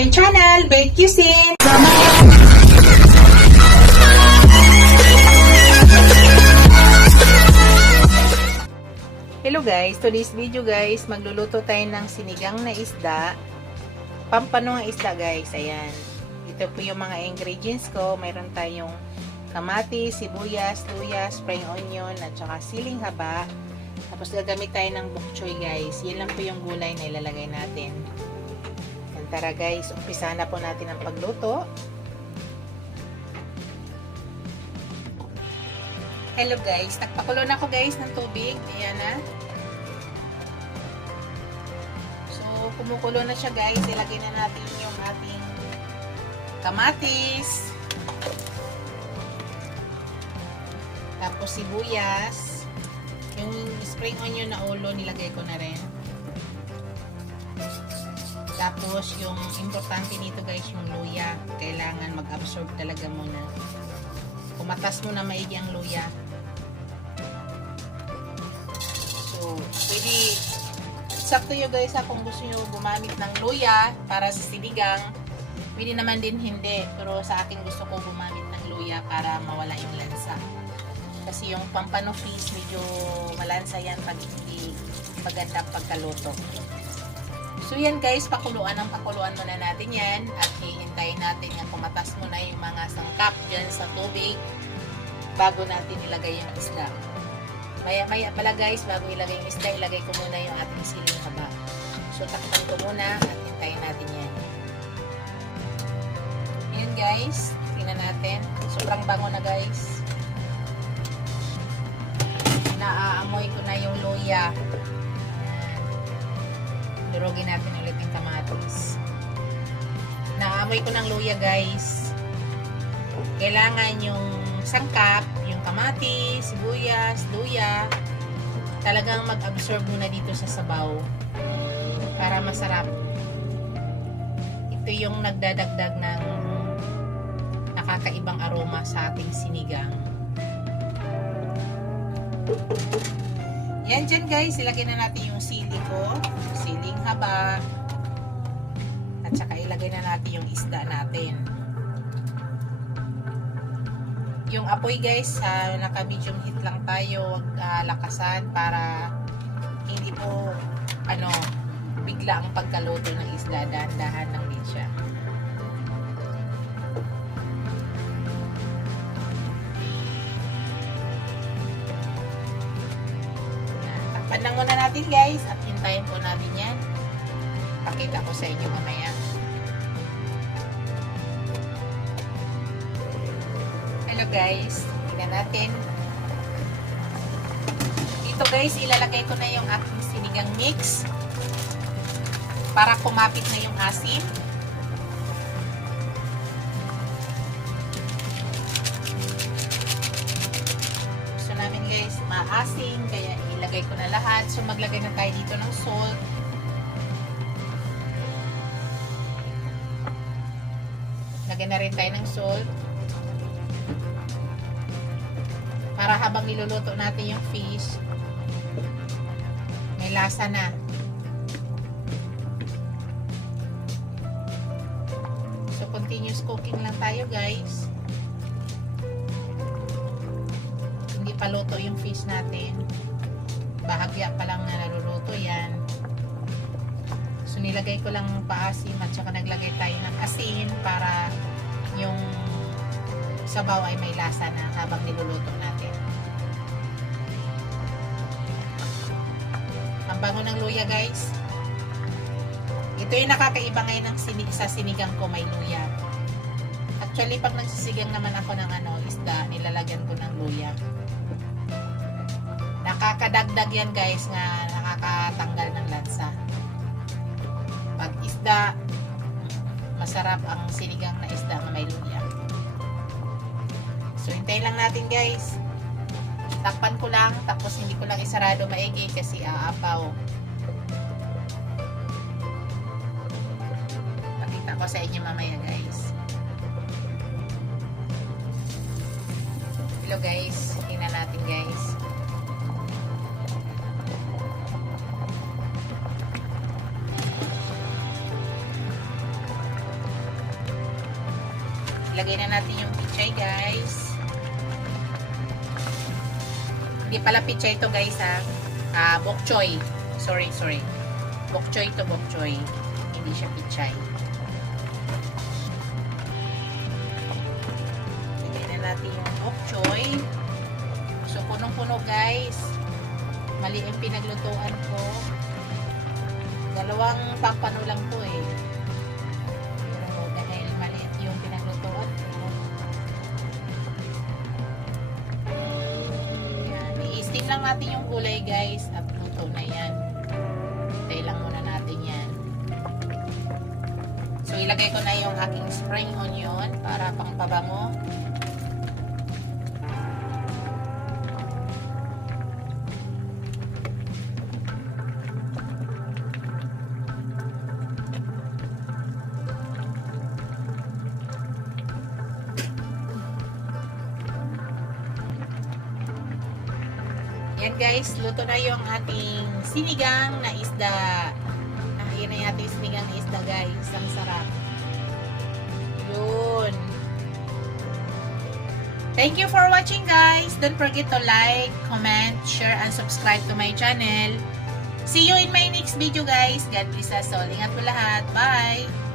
my channel, Bake Cuisine! Hello guys, today's video guys, magluluto tayo ng sinigang na isda. Pampanong isda guys, ayan. Ito po yung mga ingredients ko. Mayroon tayong kamatis, sibuyas, luya, spring onion, at saka siling haba. Tapos gagamit tayo ng bok choy guys. Yan lang po yung gulay na ilalagay natin. Yan, tara guys, umpisa na po natin ang pagluto. Hello guys, nagpakulo na ako guys ng tubig. Ayan na. So, kumukulo na siya guys. Ilagay na natin yung ating kamatis. Tapos sibuyas. Yung spring onion na ulo, nilagay ko na rin. Tapos, yung importante nito guys, yung luya. Kailangan mag-absorb talaga muna. Kumatas mo na maigi ang luya. So, pwede, sakto yun guys kung gusto nyo gumamit ng luya para sa sinigang. Pwede naman din hindi. Pero sa akin gusto ko gumamit ng luya para mawala yung lansa. Kasi yung pampano fish, medyo malansa yan pag hindi maganda pagkaluto. So yan guys, pakuluan muna natin yan. At hihintayin natin na kumatas muna yung mga sangkap dyan sa tubig bago natin ilagay yung isda. Maya pala guys, bago ilagay yung isda, ilagay ko muna yung ating siling haba. So takpan ko muna at hintayin natin yan. Yan guys, tingnan natin. Sobrang bango na guys. Naaamoy ko na yung luya. Durugin natin ulit yung kamatis. Naaamoy ko ng luya guys. Kailangan yung sangkap, yung kamatis, sibuyas, luya, talagang mag-absorb muna dito sa sabaw para masarap. Ito yung nagdadagdag ng nakakaibang aroma sa ating sinigang. Yan dyan guys, ilagay na natin yung sili ko, siling haba, at saka ilagay na natin yung isda natin. Yung apoy guys, naka medium heat lang tayo, wag lakasan para hindi po bigla ang pagkaluto ng isda, dahan-dahan lang din siya. Takpan lang muna natin guys at hintayin po natin yan. Pakita ko sa inyo mamaya. Hello guys, tingnan natin. Dito guys, ilalagay ko na yung aking sinigang mix para kumapit na yung asim. Gusto namin guys maasim, kaya ilagay ko na lahat. So maglagay na tayo dito ng salt. Lagyan na rin tayo ng salt. Para habang niluluto natin yung fish, may lasa na. So, continuous cooking lang tayo guys. Hindi pa luto yung fish natin. Bahagya pa lang na naluluto yan. So, nilagay ko lang paasim at saka naglagay tayo ng asin para yung sabaw ay may lasa na habang niluluto natin. Ang bango ng luya guys. Ito yung nakakaiba ngayon ng sa sinigang ko, may luya. Actually pag nagsisigang naman ako ng isda, nilalagyan ko ng luya. Nakakadagdag yan guys, nga nakakatanggal ng lansa. Pag isda, masarap ang sinigang na isda na may luya. So, hintayin lang natin guys. Takpan ko lang, tapos hindi ko lang isarado maigi kasi aapaw. Pakita ko sa inyo mamaya guys. Hello guys, tingnan natin guys. Ilagay na natin yung pichay, guys. Hindi pala pichay to, guys, ha. Bok choy. Sorry. Bok choy to, bok choy. Hindi siya pichay. Ilagay na natin yung bok choy. So, punong-puno, guys. Mali yung pinaglutuan ko. 2 pampano lang to, eh. Pero dahil maliit yung pinaglutuan ko. Yan. I-steam lang natin yung gulay, guys. At luto na yan. Hintay lang muna natin yan. So, ilagay ko na yung aking spring onion para pangpabango. Yan, guys, luto na yung ating sinigang na isda. Yan na yung ating sinigang na isda, guys. Ang sarap. Yun. Thank you for watching, guys. Don't forget to like, comment, share, and subscribe to my channel. See you in my next video, guys. God bless us all. Ingat po lahat. Bye!